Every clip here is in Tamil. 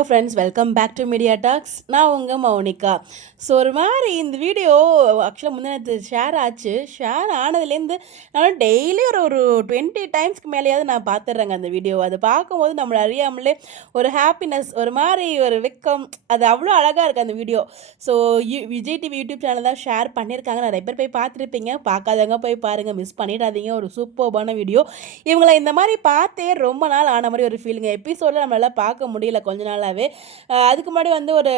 Hello friends, welcome back to Media Talks. நான் உங்கள் மௌனிகா. ஸோ ஒரு மாதிரி இந்த வீடியோ ஆக்சுவலாக முந்தினத்து ஷேர் ஆச்சு. ஷேர் ஆனதுலேருந்து நான் டெய்லி ஒரு ஒரு 20 டைம்ஸ்க்கு மேலேயாவது நான் பார்த்துட்றேங்க அந்த வீடியோ. அதை பார்க்கும்போது நம்மளை அறியாமலே ஒரு ஹாப்பினஸ், ஒரு மாதிரி ஒரு வெக்கம், அது அவ்வளோ அழகாக இருக்குது அந்த video. So Vijay TV YouTube channel தான் ஷேர் பண்ணியிருக்காங்க. நிறைய பேர் போய் பார்த்துருப்பீங்க. பார்க்காதவங்க போய் பாருங்கள், மிஸ் பண்ணிடாதீங்க. ஒரு சூப்பர்பான வீடியோ. இவங்களை இந்த மாதிரி பார்த்தே ரொம்ப நாள் ஆன மாதிரி ஒரு ஃபீலிங்க. எபிசோடில் நம்மளால் பார்க்க முடியல கொஞ்ச நாளாகவே. அதுக்கு முன்னாடி வந்து ஒரு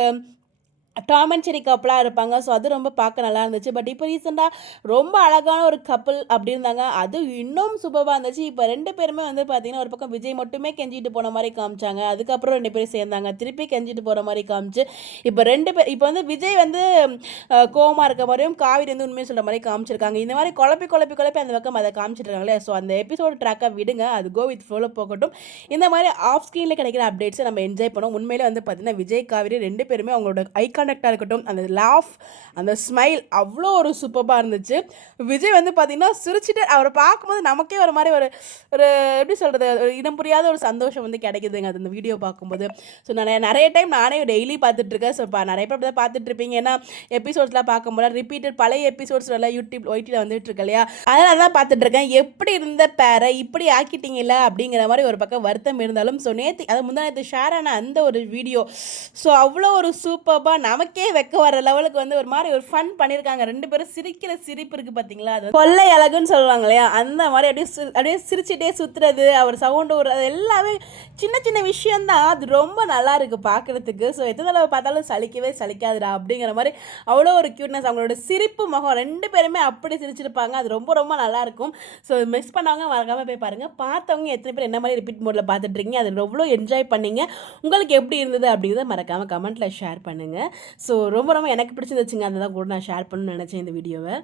டாம் அண்ட் செரி கப்பலாக இருப்பாங்க. ஸோ அது ரொம்ப பார்க்க நல்லா இருந்துச்சு. பட் இப்போ ரீசெண்டாக ரொம்ப அழகான ஒரு கப்பல் அப்படி இருந்தாங்க. அது இன்னும் சூப்பராக இருந்துச்சு. இப்போ 2 பேருமே வந்து பார்த்தீங்கன்னா, ஒரு பக்கம் விஜய் மட்டுமே கெஞ்சிட்டு போன மாதிரி காமிச்சாங்க. அதுக்கப்புறம் 2 பேரும் சேர்ந்தாங்க. திருப்பி கெஞ்சிட்டு போகிற மாதிரி காமிச்சு, இப்போ 2 பேர் இப்போ வந்து விஜய் வந்து கோவமாக இருக்க மாதிரியும், காவிரி வந்து உண்மையை சொல்கிற மாதிரி காமிச்சிருக்காங்க. இந்த மாதிரி குழப்பி குழப்பி குழப்பி அந்த பக்கம் அதை காமிச்சிருக்காங்களே. ஸோ அந்த எபிசோடு ட்ராக்காக விடுங்க, அது கோ வித் ஃப்ளோவில் போகட்டும். இந்த மாதிரி ஆஃப் ஸ்க்ரீனில் கிடைக்கிற அப்டேட்ஸை நம்ம என்ஜாய் பண்ணோம். உண்மையிலே வந்து பார்த்தீங்கன்னா, விஜய் காவிரி 2 பேருமே அவங்களோட கனெக்டாக இருக்கட்டும், அந்த லாஃப், அந்த ஸ்மைல் அவ்வளோ ஒரு சூப்பராக இருந்துச்சு. விஜய் வந்து பார்த்தீங்கன்னா சிரிச்சுட்டு அவரை பார்க்கும்போது நமக்கே ஒரு மாதிரி ஒரு ஒரு எப்படி சொல்கிறது, ஒரு இடம் புரியாத ஒரு சந்தோஷம் வந்து கிடைக்குதுங்க அது அந்த வீடியோ பார்க்கும்போது. ஸோ நிறைய டைம் நானே டெய்லி பார்த்துட்ருக்கேன். ஸோ நிறைய பேர் தான் பார்த்துட்ருப்பீங்க. ஏன்னா எபிசோட்ஸ்லாம் பார்க்கும்போது ரிப்பீட்டட் பழைய எபிசோட்ஸ் எல்லாம் யூடியூப் ஒய்டியில் வந்துட்டு இருக்கு இல்லையா, அதனால தான் பார்த்துட்ருக்கேன். எப்படி இருந்த பேரை இப்படி ஆக்கிட்டீங்கல்ல அப்படிங்கிற மாதிரி ஒரு பக்கம் வருத்தம் இருந்தாலும், ஸோ நேற்று அது முந்தானத்து ஷேர் ஆன அந்த ஒரு வீடியோ ஸோ அவ்வளோ ஒரு சூப்பராக நமக்கே வெக்க வர லெவலுக்கு வந்து ஒரு மாதிரி ஒரு ஃபன் பண்ணியிருக்காங்க. 2 பேரும் சிரிக்கிற சிரிப்பு இருக்குது பார்த்தீங்களா, அது கொள்ளை அழகுன்னு சொல்லுவாங்க இல்லையா, அந்த மாதிரி அப்படியே சிரிச்சுட்டே சுற்றுறது, அவர் சவுண்டு விடுறது எல்லாமே சின்ன சின்ன விஷயந்தான். அது ரொம்ப நல்லா இருக்குது பார்க்குறதுக்கு. ஸோ எத்தனை தடவை பார்த்தாலும் சலிக்கவே சலிக்காதுடா அப்படிங்கிற மாதிரி அவ்வளோ ஒரு க்யூட்னஸ். அவங்களோட சிரிப்பு முகம் 2 பேருமே அப்படி சிரிச்சிருப்பாங்க. அது ரொம்ப ரொம்ப நல்லாயிருக்கும். ஸோ மிஸ் பண்ணவங்க மறக்காமல் போய் பாருங்கள். பார்த்தவங்க எத்தனை பேர் என்ன மாதிரி ரிப்பீட் மோடில் பார்த்துட்ருக்கீங்க, அது எவ்வளோ என்ஜாய் பண்ணீங்க, உங்களுக்கு எப்படி இருந்தது அப்படிங்கிறத மறக்காமல் கமெண்ட்டில் ஷேர் பண்ணுங்கள். ஸோ ரொம்ப ரொம்ப எனக்கு பிடிச்சிருந்துச்சுங்க. அதை தான் கூட நான் ஷேர் பண்ணணும்னு நினச்சேன் இந்த வீடியோவை.